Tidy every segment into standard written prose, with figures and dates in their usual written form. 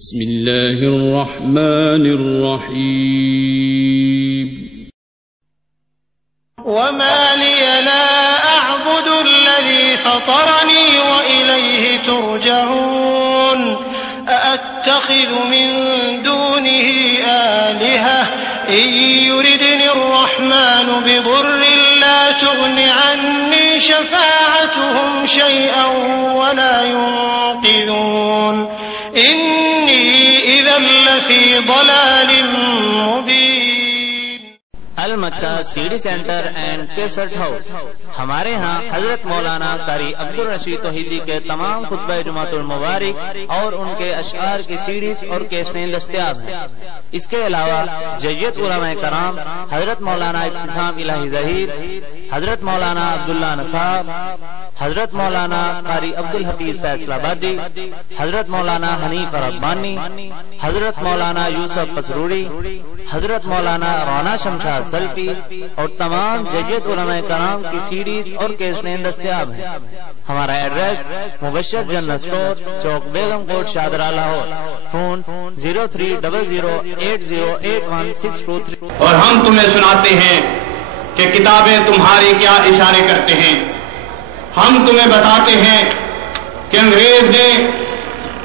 بسم الله الرحمن الرحيم وما لي لا أعبد الذي فطرني وإليه ترجعون أأتخذ من دونه آلهة إن يردني الرحمن بضر لا تغن عني شفاعتهم شيئا ولا ينقذون إني إذا لفي ضلال مبين. Al Makkah CD centre and cassette house. ہمارے ہاں حضرت مولانا قاری عبدالرشید توحیدی کے تمام خطبہ جمعۃ المبارک اور ان کے اشعار کی سیڈیز اور کیسٹیں دستیاب ہیں. اس کے علاوہ جیت علماء کرام حضرت مولانا ابتسام الہی ظہیر، حضرت مولانا عبداللہ نصار، حضرت مولانا قاری عبدالحفیظ فیصل آبادی، حضرت مولانا حنیف ربانی، حضرت مولانا یوسف قصروری، حضرت مولانا رانا شمشاد سلفی اور تمام جیت علماء کرام کی سیڈیز اور کیسٹیں دستیاب ہیں. ہمارا ایڈریس مبشر جنرل اسٹور، چوک بیگم کوٹ، شادرہ، لاہور. فون 0300808163. اور ہم تمہیں سناتے ہیں کہ کتابیں تمہاری کیا اشارے کرتے ہیں. ہم تمہیں بتاتے ہیں کہ انگریز نے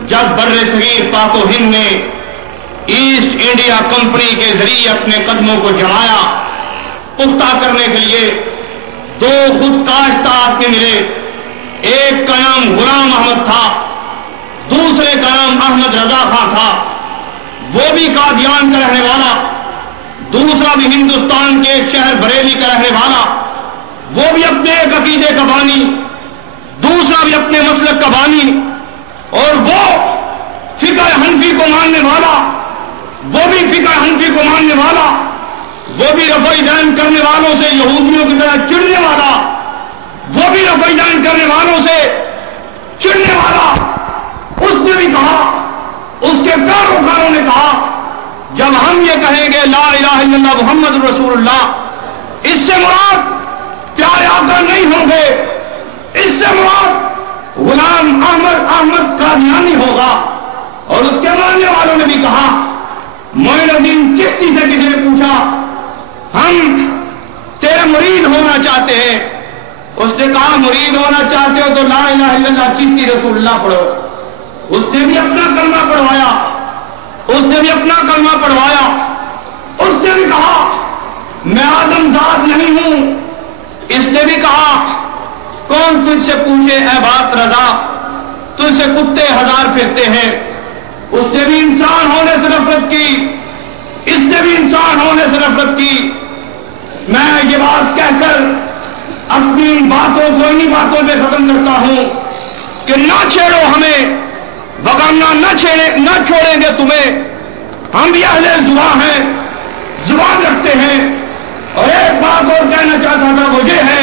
جب بر صغیر پاک و ہند نے ایسٹ انڈیا کمپنی کے ذریعے اپنے قدموں کو جمایا، پختہ کرنے کے لیے دو خود کاشتہ آدمی ملے. ایک کا نام غلام احمد تھا، دوسرے کا نام احمد رضا خان تھا. وہ بھی قادیان کا رہنے والا، دوسرا بھی ہندوستان کے ایک شہر بریلی کا رہنے والا. وہ بھی اپنے ایک عقیدے کا بانی، دوسرا بھی اپنے مسلک کا بانی. اور وہ فقہ حنفی کو ماننے والا، وہ بھی فقہ حنفی کو ماننے والا، وہ بھی رفع دین کرنے والوں سے یہودیوں کی طرح چڑھنے والا، وہ بھی رفع دین کرنے والوں سے چڑھنے والا. اس نے بھی کہا، اس کے پیروکاروں نے کہا، جب ہم یہ کہیں گے لا الہ الا اللہ محمد رسول اللہ، اس سے مراد پیارے آقا نہیں ہوں گے، اس سے مراد غلام احمد قادیانی ہوگا. اور اس کے ماننے والوں نے بھی کہا، معین الدین چشتی سے کسی نے پوچھا ہم تیرے مرید ہونا چاہتے ہیں. اس نے کہا مرید ہونا چاہتے ہو تو لا الہ الا اللہ چشتی رسول اللہ پڑھو. اس نے بھی اپنا کلمہ پڑھوایا، اس نے بھی اپنا کلمہ پڑھوایا. اس نے بھی کہا میں آدم ذات نہیں ہوں. اس نے بھی کہا کون تجھ سے پوچھے اے بات رضا، تجھ سے کتے ہزار پھرتے ہیں. اس نے بھی انسان ہونے سے نفرت کی، اس نے بھی انسان ہونے سے نفرت کی. میں یہ بات کہہ کر اپنی باتوں کو انہی باتوں پہ ختم کرتا ہوں کہ نہ چھیڑو ہمیں، بگانا نہ چھوڑیں گے تمہیں. ہم بھی اہل زبان ہیں، زبان رکھتے ہیں. اور ایک بات اور کہنا چاہتا تھا، وہ یہ ہے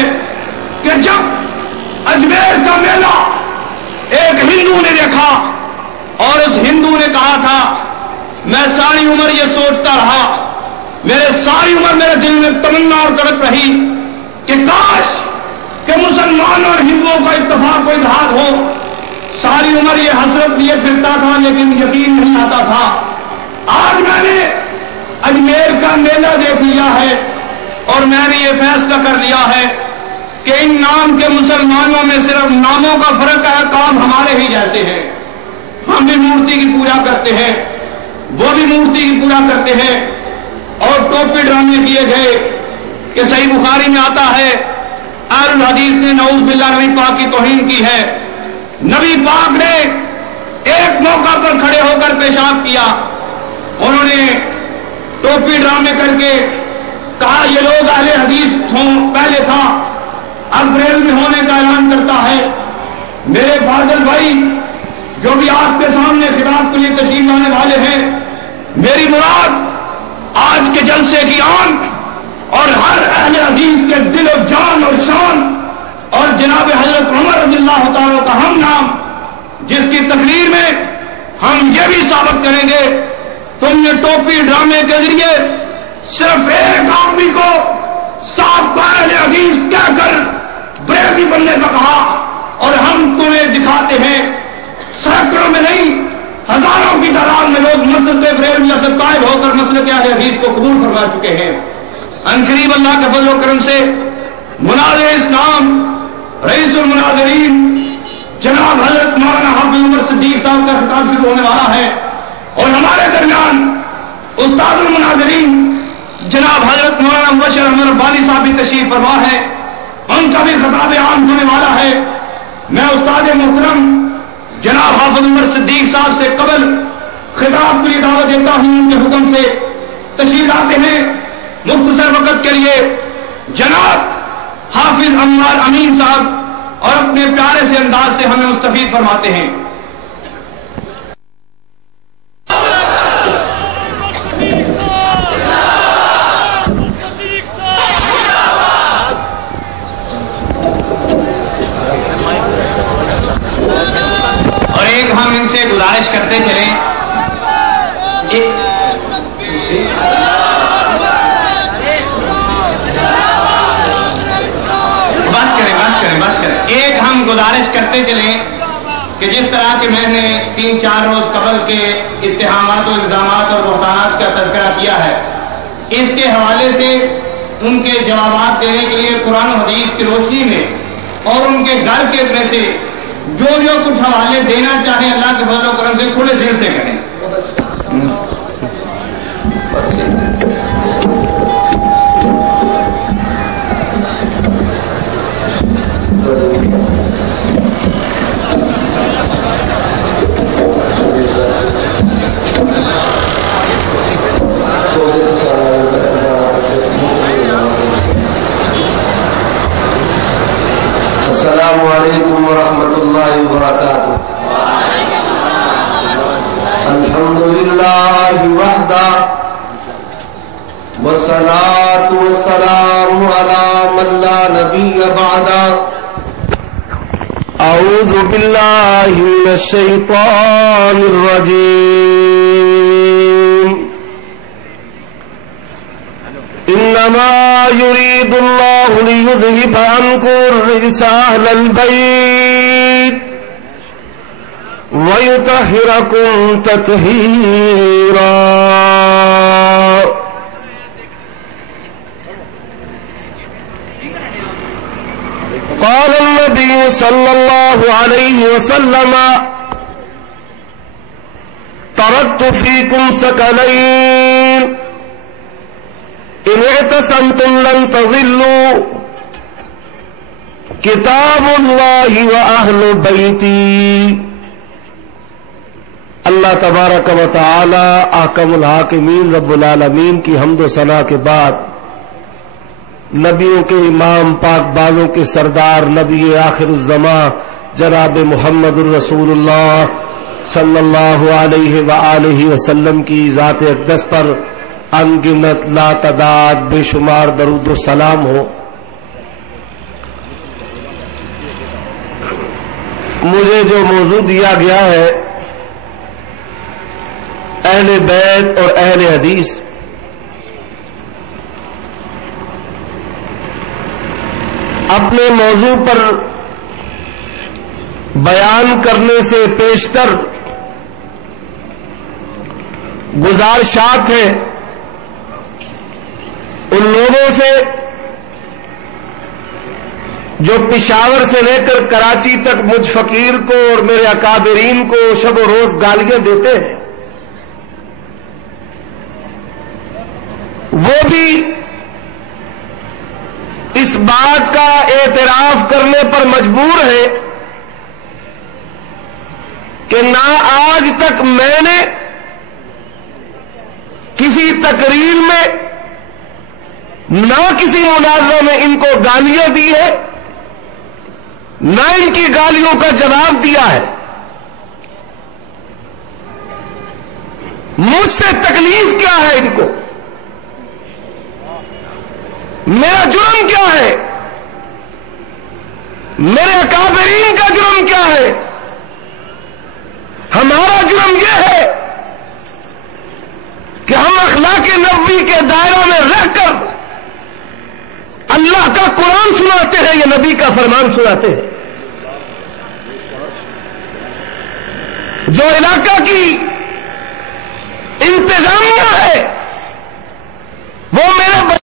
کہ جب اجمیر کا میلہ ایک ہندو نے دیکھا اور اس ہندو نے کہا تھا میں ساری عمر یہ سوچتا رہا، ساری عمر میرے دل میں تمنا اور تڑپ رہی کہ کاش کہ مسلمان اور ہندوؤں کا اتفاق و اتحاد ہو. ساری عمر یہ حسرت لیے پھرتا تھا لیکن یقین نہیں آتا تھا. آج میں نے اجمیر کا میلہ دیکھ لیا ہے اور میں نے یہ فیصلہ کر لیا ہے کہ ان نام کے مسلمانوں میں صرف ناموں کا فرق ہے، کام ہمارے ہی جیسے ہیں. ہم بھی مورتی کی پوجا کرتے ہیں، وہ بھی مورتی کی پوجا کرتے ہیں. اور ٹوپی ڈرامے کیے گئے کہ صحیح بخاری میں آتا ہے اہل الحدیث نے نعوذ باللہ نبی پاک کی توہین کی ہے. نبی پاک نے ایک موقع پر کھڑے ہو کر پیشاب کیا، انہوں نے ٹوپی ڈرامے کر کے کہا یہ لوگ اہل حدیث پہلے تھا اب بریلوی ہونے کا اعلان کرتا ہے. میرے فاضل بھائی جو بھی آپ کے سامنے خطاب کے لیے تشریف لانے والے ہیں، میری مراد آج کے جلسے کی آن اور ہر اہل حدیث کے دل و جان اور شان اور جناب حضرت عمر رضی اللہ تعالیٰ کا ہم نام، جس کی تقریر میں ہم یہ بھی ثابت کریں گے تم نے ٹوپی ڈرامے کے ذریعے صرف ایک آدمی کو سابقہ اہل حدیث کہہ کر بریلوی بننے کا کہا، اور ہم تمہیں دکھاتے ہیں سینکڑوں میں نہیں ہزاروں کی تعداد لوگ مسلک بریلویہ سے قائب ہو کر مسلک اہل حدیث کو قبول فرما چکے ہیں۔ عنقریب اللہ کے فضل و کرم سے مناظر اسلام رئیس المناظرین جناب حضرت مولانا حافظ عمر صدیق صاحب کا خطاب شروع ہونے والا ہے، اور ہمارے درمیان استاد المناظرین جناب حضرت مولانا مبشر احمد ربانی صاحب بھی تشریف فرما ہے، ان کا بھی خطاب عام ہونے والا ہے۔ میں استاد محترم جناب حافظ عمر صدیق صاحب سے قبل خطاب کی دعوت دیتا ہوں، ان کے حکم سے تشریف لاتے ہیں۔ مختصر وقت کے لیے جناب حافظ عمار امین صاحب اور اپنے پیارے سے انداز سے ہمیں مستفید فرماتے ہیں۔ اور ایک ہم ان سے گزارش کرتے چلیں، بس کریں ایک ہم گزارش کرتے چلیں کہ جس طرح کہ میں نے 3-4 روز قبل کے اتہامات و الزامات اور بہتانات کا تذکرہ کیا ہے، اس کے حوالے سے ان کے جوابات دینے کے لیے قرآن و حدیث کی روشنی میں اور ان کے گھر کے میں سے جو کچھ حوالے دینا چاہیں اللہ کے فضل و کرم سے کھلے دل سے کریں۔ السلام علیکم ورحمۃ اللہ وبرکاتہ۔ الحمد للہ وحدہ والصلاة والسلام علی من لا نبی بعدہ۔ اعوذ باللہ من الشیطان الرجیم۔ انما يريد الله ليذهب عنكم الرجس اهل البيت ويطهركم تطهيرا۔ قال النبي صلى الله عليه وسلم تركت فيكم ثقلين ان اعتصمتم لن تضلوا کتاب اللہ و اہل بیتی۔ اللہ تبارک و تعالی احکم الحاکمین رب العالمین کی حمد و ثنا کے بعد نبیوں کے امام پاک بازوں کے سردار نبی آخر الزماں جناب محمد الرسول اللہ صلی اللہ علیہ وآلہ وسلم کی ذات اقدس پر انگنت لا تعداد بے شمار درود و سلام ہو۔ مجھے جو موضوع دیا گیا ہے اہل بیت اور اہل حدیث، اپنے موضوع پر بیان کرنے سے پیشتر گزارشات ہیں ان لوگوں سے جو پشاور سے لے کر کراچی تک مجھ فقیر کو اور میرے اکابرین کو شب و روز گالیاں دیتے ہیں، وہ بھی اس بات کا اعتراف کرنے پر مجبور ہے کہ نہ آج تک میں نے کسی تقریر میں نہ کسی مناظرہ میں ان کو گالیاں دی ہے، نہ ان کی گالیوں کا جواب دیا ہے۔ مجھ سے تکلیف کیا ہے ان کو؟ میرا جرم کیا ہے؟ میرے اکابرین کا جرم کیا ہے؟ ہمارا جرم یہ ہے کہ ہم اخلاق نبوی کے دائرہ میں رہ کر اللہ کا قرآن سناتے ہیں یا نبی کا فرمان سناتے ہیں۔ جو علاقہ کی